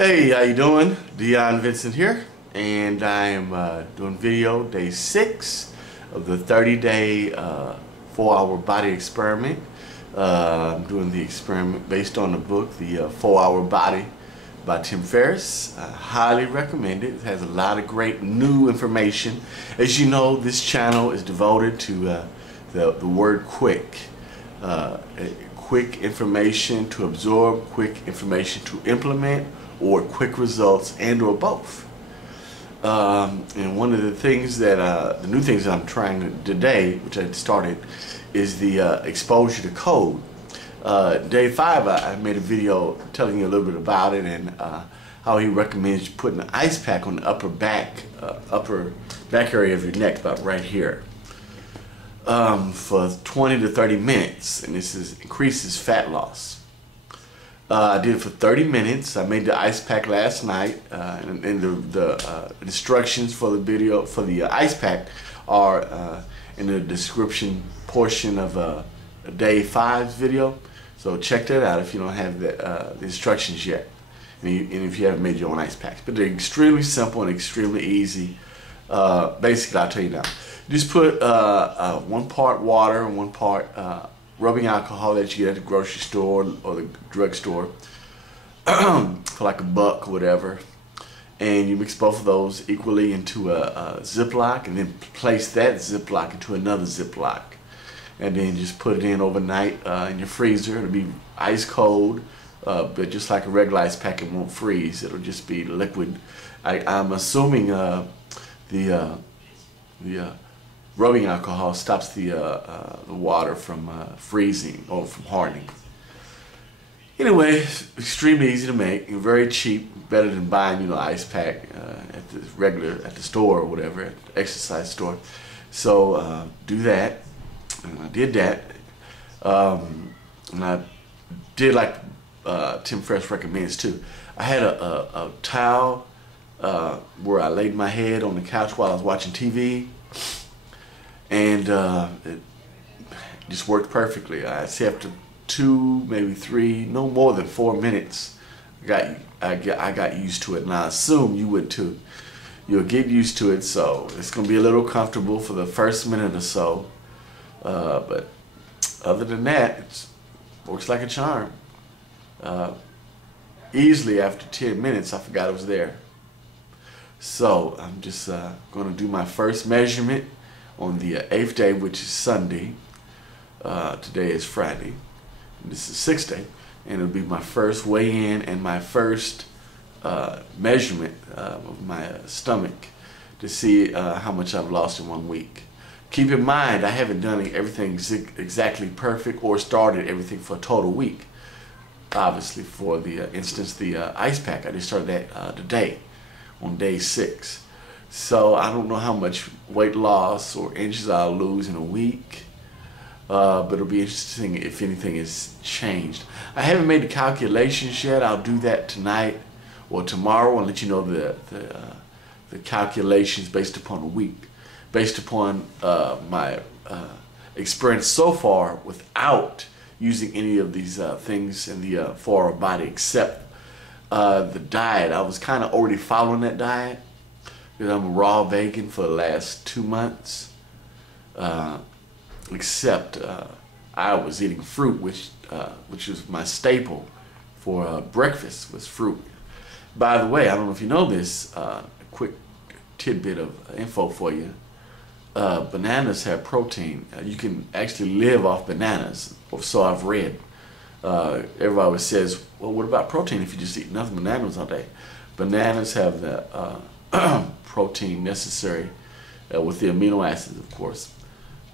Hey, how you doing? Dion Vincent here, and I am doing video day 6 of the 30-day 4-hour body experiment. I'm doing the experiment based on the book, The 4-Hour Body by Tim Ferriss. I highly recommend it. It has a lot of great new information. As you know, this channel is devoted to the word quick. Quick information to absorb, quick information to implement, or quick results, and or both. And one of the things that the new things that I'm trying today, which I started, is the exposure to cold. Day 5, I made a video telling you a little bit about it and how he recommends putting an ice pack on the upper back area of your neck, about right here, for 20 to 30 minutes, and increases fat loss. I did it for 30 minutes. I made the ice pack last night, and the instructions for the video for the ice pack are in the description portion of day 5's video. So check that out if you don't have the instructions yet, and if you haven't made your own ice packs. But they're extremely simple and extremely easy. Basically, I'll tell you now. Just put 1 part water and 1 part rubbing alcohol that you get at the grocery store or the drugstore for like $1 or whatever, and you mix both of those equally into a Ziploc, and then place that Ziploc into another Ziploc, and then just put it in overnight in your freezer. It'll be ice cold, but just like a regular ice pack, it won't freeze. It'll just be liquid. I'm assuming the rubbing alcohol stops the water from freezing or from hardening. Anyway, extremely easy to make and very cheap. Better than buying ice pack at the store or whatever, at the exercise store. So do that, and I did that, and I did like Tim Ferriss recommends too. I had a towel where I laid my head on the couch while I was watching TV. And it just worked perfectly. I say after 2, maybe 3, no more than 4 minutes, I got used to it, and I assume you would too. You'll get used to it, so it's gonna be a little comfortable for the first minute or so. But other than that, it works like a charm. Easily after 10 minutes, I forgot it was there. So I'm just gonna do my first measurement on the 8th day, which is Sunday. Today is Friday, and this is 6th day, and it'll be my first weigh-in and my first measurement of my stomach to see how much I've lost in 1 week. Keep in mind, I haven't done everything exactly perfect or started everything for a total week. Obviously, for the instance, the ice pack, I just started that today on day 6. So I don't know how much weight loss or inches I'll lose in a week, but it'll be interesting if anything has changed. I haven't made the calculations yet. I'll do that tonight or tomorrow and let you know the calculations based upon a week, based upon my experience so far without using any of these things in the 4-hour body, except the diet. I was kind of already following that diet, because I'm a raw vegan for the last 2 months, except I was eating fruit, which was my staple for breakfast, was fruit. By the way, I don't know if you know this, a quick tidbit of info for you. Bananas have protein. You can actually live off bananas, or so I've read. Everybody always says, well, what about protein if you just eat nothing but bananas all day? Bananas have the protein necessary with the amino acids, of course.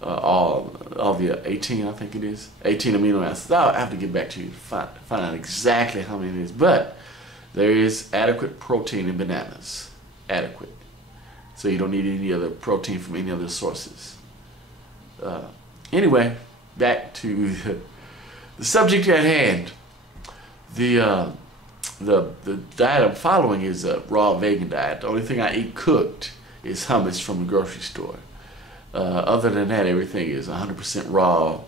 All the 18, I think it is, 18 amino acids. I'll have to get back to you to find out exactly how many it is, but there is adequate protein in bananas. Adequate. So you don't need any other protein from any other sources. Anyway, back to the subject at hand. The diet I'm following is a raw vegan diet. The only thing I eat cooked is hummus from the grocery store. Other than that, everything is 100% raw.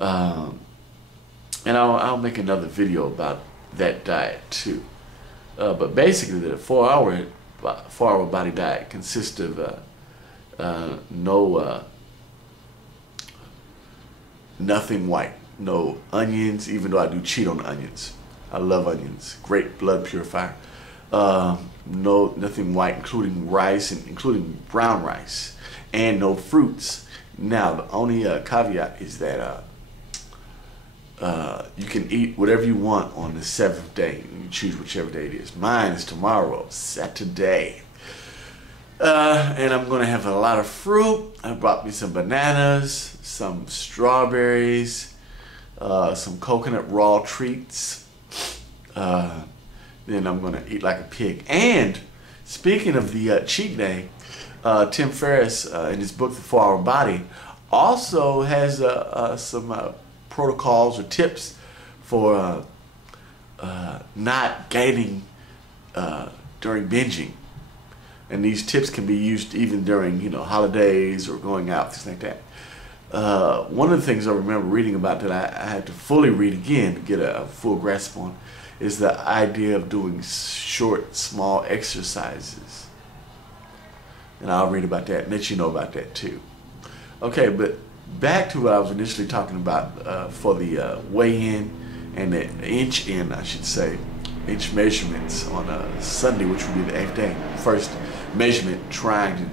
And I'll make another video about that diet too. But basically, the 4-hour body diet consists of nothing white, no onions. Even though I do cheat on onions, I love onions. Great blood purifier. Nothing white, including rice and including brown rice, and no fruits. Now the only caveat is that you can eat whatever you want on the 7th day. You choose whichever day it is. Mine is tomorrow, Saturday. And I'm gonna have a lot of fruit. I brought me some bananas, some strawberries, some coconut raw treats. Then I'm gonna eat like a pig. And speaking of the cheat day, Tim Ferriss in his book, The 4-Hour Body, also has some protocols or tips for not gaining during binging. And these tips can be used even during, holidays or going out, things like that. One of the things I remember reading about that I had to fully read again to get a full grasp on is the idea of doing short, small exercises. And I'll read about that and let you know about that too. Okay, but back to what I was initially talking about for the weigh-in and the inch-in, I should say, inch measurements on Sunday, which would be the 8th day. First measurement trying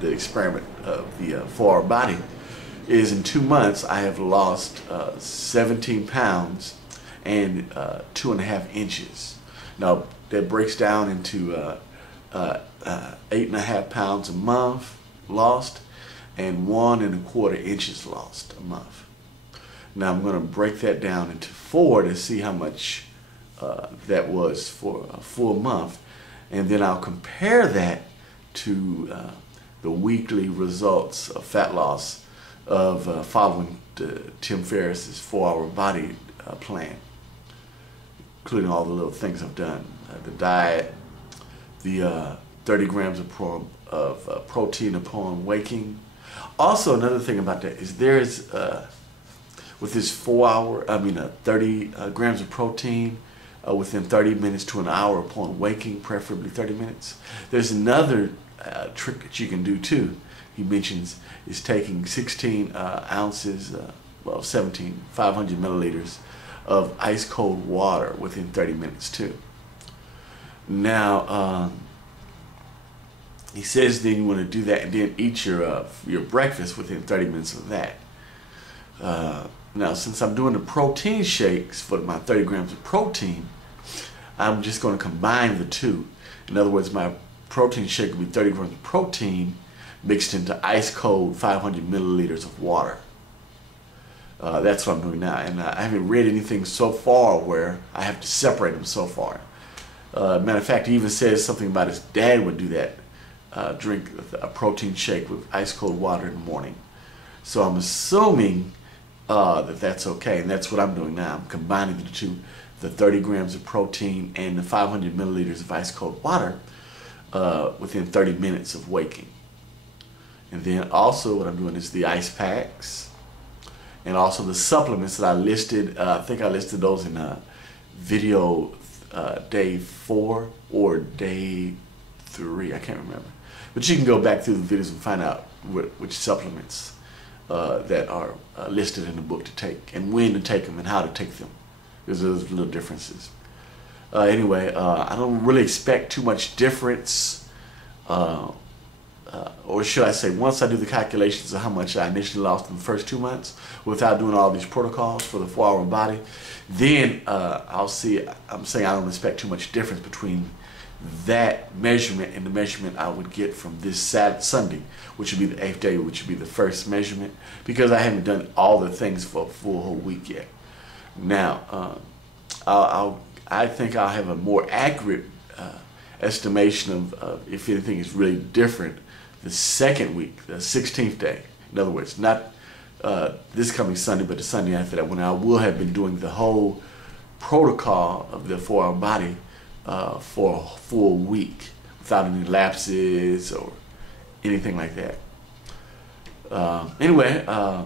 the experiment of the 4-hour body is in 2 months I have lost 17 pounds and 2.5 inches. Now that breaks down into 8.5 pounds a month lost and 1.25 inches lost a month. Now I'm going to break that down into 4 to see how much that was for a full month, and then I'll compare that to the weekly results of fat loss of following Tim Ferriss's 4-hour body plan, including all the little things I've done, the diet, the 30 grams of protein upon waking. Also, another thing about that is there's with this 30 grams of protein within 30 minutes to an hour upon waking, preferably 30 minutes. There's another trick that you can do too. He mentions is taking 16 ounces, 17, 500 milliliters of ice cold water within 30 minutes too. Now, he says then you want to do that and then eat your breakfast within 30 minutes of that. Now, since I'm doing the protein shakes for my 30 grams of protein, I'm just going to combine the two. In other words, my protein shake will be 30 grams of protein mixed into ice cold 500 milliliters of water. That's what I'm doing now, and I haven't read anything so far where I have to separate them so far. Matter of fact, he even says something about his dad would do that, drink a protein shake with ice cold water in the morning. So I'm assuming that's okay, and that's what I'm doing now. I'm combining the two, the 30 grams of protein and the 500 milliliters of ice cold water within 30 minutes of waking. And then also what I'm doing is the ice packs and also the supplements that I listed. I think I listed those in video day 4 or day 3, I can't remember. But you can go back through the videos and find out which supplements that are listed in the book to take, and when to take them and how to take them. There's little differences. Anyway, I don't really expect too much difference, or should I say, once I do the calculations of how much I initially lost in the first 2 months without doing all these protocols for the 4-hour body, then I'll see. I'm saying I don't expect too much difference between that measurement and the measurement I would get from this Sunday, which would be the 8th day, which would be the first measurement, because I haven't done all the things for a full whole week yet. Now, I think I'll have a more accurate estimation of if anything is really different the second week, the 16th day. In other words, not this coming Sunday, but the Sunday after that, when I will have been doing the whole protocol of the 4-hour body for a full week without any lapses or anything like that. Anyway, I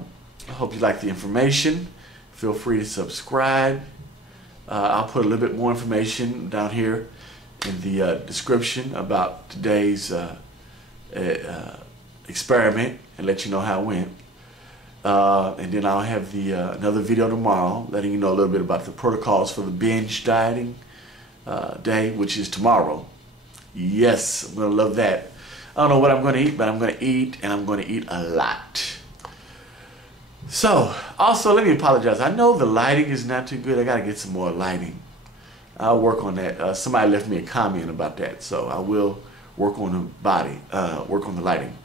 hope you like the information. Feel free to subscribe. I'll put a little bit more information down here in the description about today's experiment and let you know how it went. And then I'll have the another video tomorrow letting you know a little bit about the protocols for the binge dieting day, which is tomorrow. Yes, I'm gonna love that. I don't know what I'm gonna eat, but I'm gonna eat, and I'm gonna eat a lot. So, also let me apologize. I know the lighting is not too good. I gotta get some more lighting. I'll work on that. Somebody left me a comment about that, so I will work on the body, work on the lighting.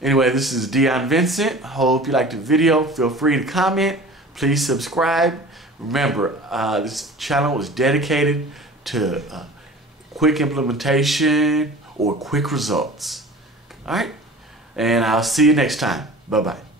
Anyway, this is Dion Vincent. Hope you liked the video. Feel free to comment. Please subscribe. Remember, this channel is dedicated to quick implementation or quick results. All right? And I'll see you next time. Bye-bye.